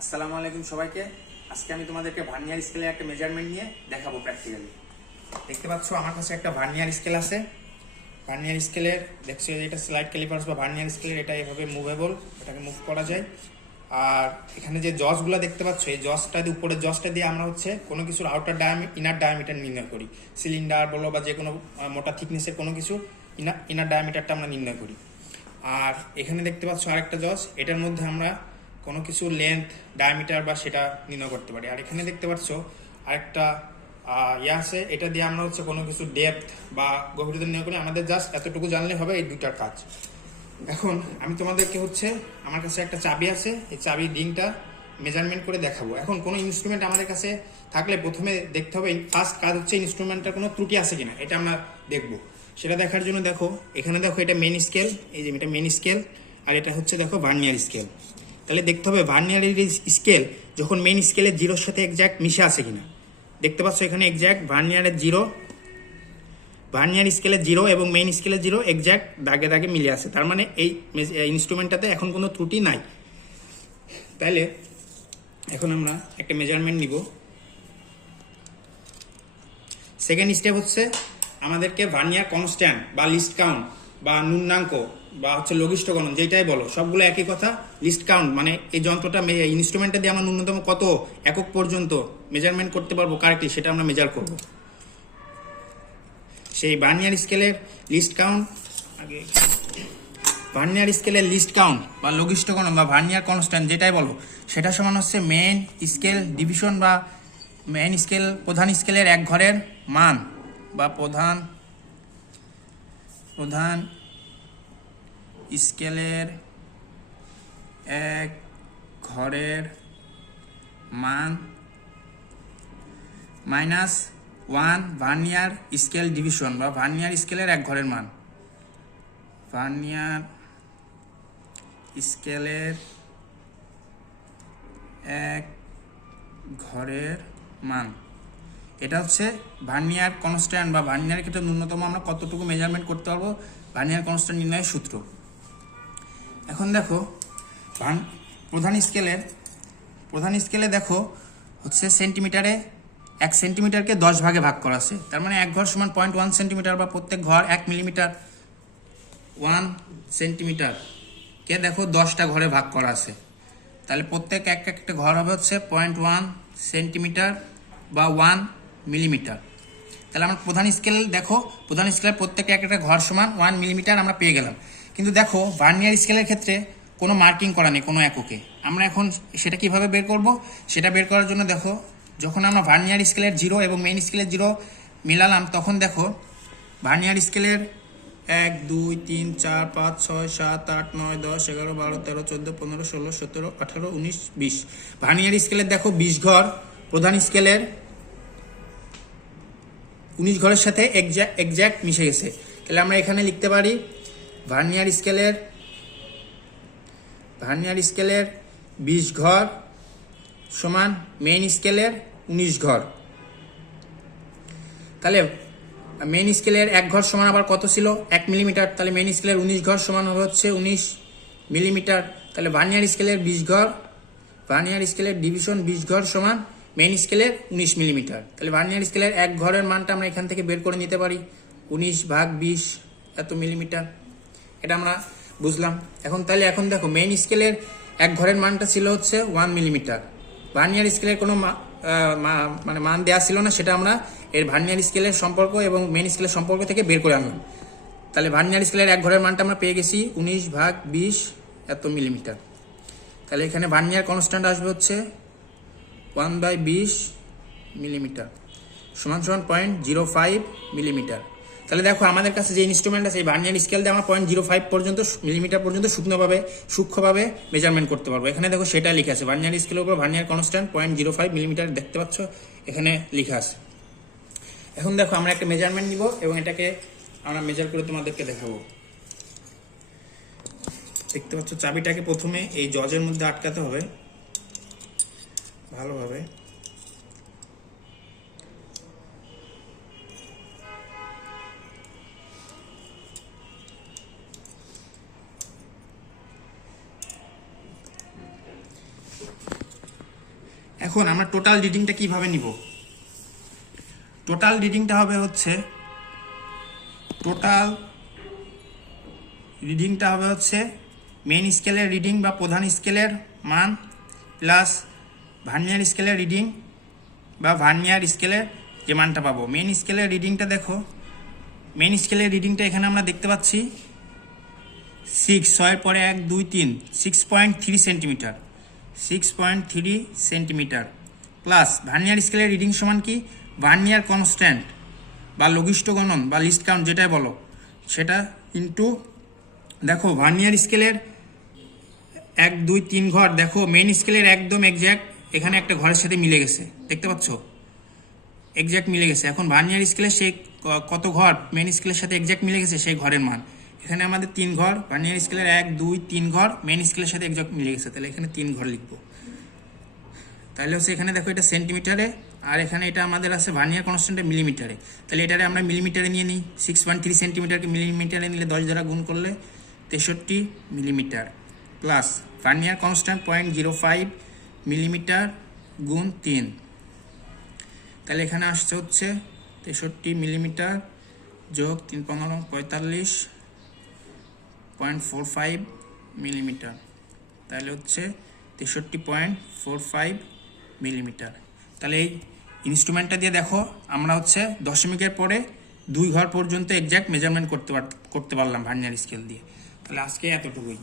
আসসালামু আলাইকুম সবাইকে। আজকে আমি তোমাদেরকে ভার্নিয়ার স্কেলের একটা মেজারমেন্ট নিয়ে দেখাবো প্র্যাকটিক্যালি দেখতে পাচ্ছ, আমার কাছে একটা ভার্নিয়ার স্কেল আছে। ভার্নিয়ার স্কেলের দেখছ, এটা স্লাইড ক্যালিপার্স বা ভার্নিয়ার স্কেলের এটা এভাবে মুভেবল এটাকে মুভ করা যায়। আর এখানে যে জজগুলো দেখতে পাচ্ছ, এই জসটা দিয়ে, উপরের জজটা দিয়ে আমরা হচ্ছে কোনো কিছুর আউটার ডায়ামি ইনার ডায়ামিটার নির্ণয় করি। সিলিন্ডার বলো বা যে কোনো মোটা থিকনেসের কোনো কিছু ইনার ইনার ডায়ামিটারটা আমরা নির্ণয় করি। আর এখানে দেখতে পাচ্ছ আরেকটা জজ, এটার মধ্যে আমরা কোনো কিছু লেন্থ ডায়ামিটার বা সেটা নির্ণয় করতে পারি। আর এখানে দেখতে পাচ্ছ আরেকটা ইয়ে আছে। এটা দিয়ে আমরা হচ্ছে কোনো কিছু ডেপথ বা গভীরতা নির্ণয় করি। আমাদের জাস্ট এতটুকু জানলে হবে এই দুইটার কাজ। এখন আমি তোমাদেরকে হচ্ছে আমার কাছে একটা চাবি আছে। এই চাবির রিংটা মেজারমেন্ট করে দেখাবো। এখন কোনো ইনস্ট্রুমেন্ট আমাদের কাছে থাকলে প্রথমে দেখতে হবে ফার্স্ট কাজ হচ্ছে ইনস্ট্রুমেন্টটার কোনো ত্রুটি আছে কিনা। এটা আমরা দেখব। সেটা দেখার জন্য দেখো, এখানে দেখো এটা মেন স্কেল এই যে এটা মেন স্কেল আর এটা হচ্ছে দেখো ভার্নিয়ার স্কেল তাহলে দেখতে হবে ভার্নিয়ারের স্কেল যখন মেন স্কেলের জিরোর সাথে এক্স্যাক্ট মিশে আছে কিনা। দেখতে পাচ্ছ এখানে এক্স্যাক্ট ভার্নিয়ারের জিরো ভার্নিয়ার স্কেলের জিরো এবং মেইন স্কেলের জিরো এক্স্যাক্ট দাগে দাগে মিলে আছে। তার মানে এই ইনস্ট্রুমেন্টটাতে এখন কোনো ত্রুটি নাই। তাহলে এখন আমরা একটা মেজারমেন্ট নিব। সেকেন্ড স্টেপ হচ্ছে আমাদেরকে ভার্নিয়ার কনস্ট্যান্ট বা লিস্ট কাউন্ট বা নূন্যাঙ্ক বা হচ্ছে লঘিষ্ঠ গণন যেটাই বলো, সবগুলো একই কথা লিস্ট কাউন্ট মানে এই যন্ত্রটা ইনস্ট্রুমেন্টটা দিয়ে আমরা ন্যূনতম কত একক পর্যন্ত মেজারমেন্ট করতে পারব কারেক্টলি সেটা আমরা মেজার করব। সেই বার্নিয়ার স্কেলের লিস্ট কাউন্ট আগে ভার্নিয়ার স্কেলের লিস্ট কাউন্ট বা লঘিষ্ঠ গণন বা ভার্নিয়ার কনস্ট্যান্ট যেটাই বলো, সেটা সমান হচ্ছে মেন স্কেল ডিভিশন বা মেন স্কেল প্রধান স্কেলের এক ঘরের মান বা প্রধান প্রধান স্কেলের এক ঘরের মান minus one vernier scale division বা ভার্নিয়ার স্কেলের এক ঘরের মান। ভার্নিয়ার স্কেলের এক ঘরের মান। এটা হচ্ছে ভার্নিয়ার কনস্ট্যান্ট বা ভার্নিয়ার ক্ষেত্রে ন্যূনতম আমরা কতটুকু মেজারমেন্ট করতে পারব? ভার্নিয়ার কনস্ট্যান্ট নির্ণয়ের সূত্র। এখন দেখো প্রধান স্কেলের, প্রধান স্কেলে দেখো, হচ্ছে সেন্টিমিটারে এক সেন্টিমিটারকে দশ ভাগে ভাগ করা আছে। তার মানে এক ঘর সমান পয়েন্ট ওয়ান সেন্টিমিটার বা প্রত্যেক ঘর এক মিলিমিটার। ওয়ান সেন্টিমিটার কে দেখো দশটা ঘরে ভাগ করা আছে। তাহলে প্রত্যেক এক একটা ঘর হবে হচ্ছে পয়েন্ট ওয়ান সেন্টিমিটার বা ওয়ান মিলিমিটার তাহলে আমরা প্রধান স্কেল দেখো, প্রধান স্কেলের প্রত্যেকটা এক একটা ঘর সমান ওয়ান মিলিমিটার আমরা পেয়ে গেলাম। কিন্তু দেখো ভার্নিয়ার স্কেলের ক্ষেত্রে কোনো মার্কিং করা নেই কোনো এককে। আমরা এখন সেটা কীভাবে বের করব? সেটা বের করার জন্য দেখো, যখন আমরা ভার্নিয়ার স্কেলের জিরো এবং মেইন স্কেলের জিরো মিলালাম, তখন দেখো ভার্নিয়ার স্কেলের এক, দুই, তিন, চার, পাঁচ, ছয়, সাত, আট, নয়, দশ, এগারো, বারো, তেরো, চোদ্দ, পনেরো, ষোলো, সতেরো, আঠারো, উনিশ, বিশ। ভার্নিয়ার স্কেলের দেখো, বিশ ঘর, প্রধান স্কেলের উনিশ ঘরের সাথে এক্সাক্ট মিশে গেছে। তাহলে আমরা এখানে লিখতে পারি, ভার্নিয়ার স্কেলের ভার্নিয়ার স্কেলের বিশ ঘর সমান মেইন স্কেলের উনিশ ঘর। তাহলে মেইন স্কেলের এক ঘর সমান আবার কত ছিল? এক মিলিমিটার তাহলে মেইন স্কেলের উনিশ ঘর সমান হচ্ছে উনিশ মিলিমিটার তাহলে ভার্নিয়ার স্কেলের বিশ ঘর, ভার্নিয়ার স্কেলের ডিভিশন বিশ ঘর সমান মেইন স্কেলের উনিশ মিলিমিটার তাহলে ভার্নিয়ার স্কেলের এক ঘরের মানটা আমরা এখান থেকে বের করে নিতে পারি। উনিশ ভাগ বিশ, এত মিলিমিটার এটা আমরা বুঝলাম। এখন তাহলে এখন দেখো মেইন স্কেলের এক ঘরের মানটা ছিল হচ্ছে ওয়ান মিলিমিটার ভার্নিয়ার স্কেলের কোনো মানে মান দেওয়া ছিল না, সেটা আমরা এর ভার্নিয়ার স্কেলের সম্পর্ক এবং মেন স্কেলের সম্পর্ক থেকে বের করে আনলাম। তাহলে ভার্নিয়ার স্কেলের এক ঘরের মানটা আমরা পেয়ে গেছি উনিশ ভাগ বিশ, এত মিলিমিটার তাহলে এখানে ভার্নিয়ার কনস্ট্যান্ট আসবে হচ্ছে ওয়ান বাই বিশ মিলিমিটার সমান সমান পয়েন্ট জিরো ফাইভ মিলিমিটার। তাহলে দেখো আমাদের কাছে যে ইনস্ট্রুমেন্ট আছে, এই ভার্নিয়ার স্কেল দিয়ে আমরা পয়েন্ট জিরো ফাইভ পর্যন্ত মিলিমিটার পর্যন্ত শুকনোভাবে সূক্ষ্মভাবে মেজারমেন্ট করতে পারব। এখানে দেখো সেটা লিখে আছে ভার্নিয়ার স্কেলের উপর vernier constant point zero five millimetre দেখতে পাচ্ছ? এখানে লেখা আছে। এখন দেখো আমরা একটা মেজারমেন্ট নিব এবং এটাকে আমরা মেজার করে তোমাদেরকে দেখাবো। দেখতে পাচ্ছ, চাবিটাকে প্রথমে এই জজের মধ্যে আটকাতে হবে। ভালোভাবে। এখন আমরা টোটাল রিডিংটা কীভাবে নিব? টোটাল রিডিংটা হবে হচ্ছে টোটাল রিডিংটা হবে হচ্ছে মেন স্কেলের রিডিং বা প্রধান স্কেলের মান প্লাস ভার্নিয়ার স্কেলের রিডিং বা ভার্নিয়ার স্কেলের যে মানটা পাবো। মেন স্কেলের রিডিংটা দেখো। মেন স্কেলের রিডিংটা এখানে আমরা দেখতে পাচ্ছি। সিক্স ছয়ের পরে এক, দুই, তিন six point three centimetre six point three centimetre plus vernier স্কেলের রিডিং সমান কি? ভার্নিয়ার কনস্ট্যান্ট বা লঘিষ্ঠ গণন বা লিস্ট কাউন্ট যেটাই বলো। সেটা ইন্টু দেখো ভার্নিয়ার স্কেলের এক, দুই, তিন ঘর। দেখো মেন স্কেলের একদম এক্স্যাক্ট এখানে একটা ঘরের সাথে মিলে গেছে। দেখতে পাচ্ছ? এক্স্যাক্ট মিলে গেছে। এখন ভার্নিয়ার স্কেলে সেই কত ঘর মেন স্কেলের সাথে এক্স্যাক্ট মিলে গেছে সেই ঘরের মান। এখানে আমাদের তিন ঘর ভার্নিয়ার স্কেলের এক, দুই, তিন ঘর মেন স্কেলের সাথে এক্স্যাক্ট মিলে গেছে। তাহলে এখানে তিন ঘর লিখব। তাহলে হচ্ছে এখানে দেখো এটা সেন্টিমিটারে আর এখানে এটা আমাদের আছে ভার্নিয়ার কনস্ট্যান্টে মিলিমিটারে তাহলে এটারে আমরা মিলিমিটারে নিয়ে নিই। সিক্স পয়েন্ট থ্রি সেন্টিমিটারকে মিলিমিটারে নিলে দশ দ্বারা গুণ করলে তেষট্টি millimetre plus vernier constant point zero five millimetre গুণ তিন। তাহলে এখানে আসছে হচ্ছে তেষট্টি মিলিমিটার যোগ তিন পনেরো পঁয়তাল্লিশ পয়েন্ট ফোর ফাইভ মিলিমিটার। তাহলে হচ্ছে তেষট্টি পয়েন্ট ফোর ফাইভ মিলিমিটার। তাহলে এই ইনস্ট্রুমেন্টটা দিয়ে দেখো, আমরা হচ্ছে দশমিকের পরে দুই ঘর পর্যন্ত এক্স্যাক্ট মেজারমেন্ট করতে করতে পারলাম ভার্নিয়ার স্কেল দিয়ে। তাহলে আজকে এতটুকুই।